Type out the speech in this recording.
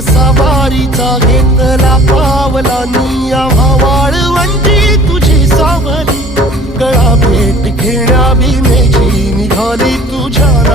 सवारीचा घेतला पावलांनी वाळवंटी तुझी सावली, गळा भेट घेण्या भीमेची निघाली तुझ्या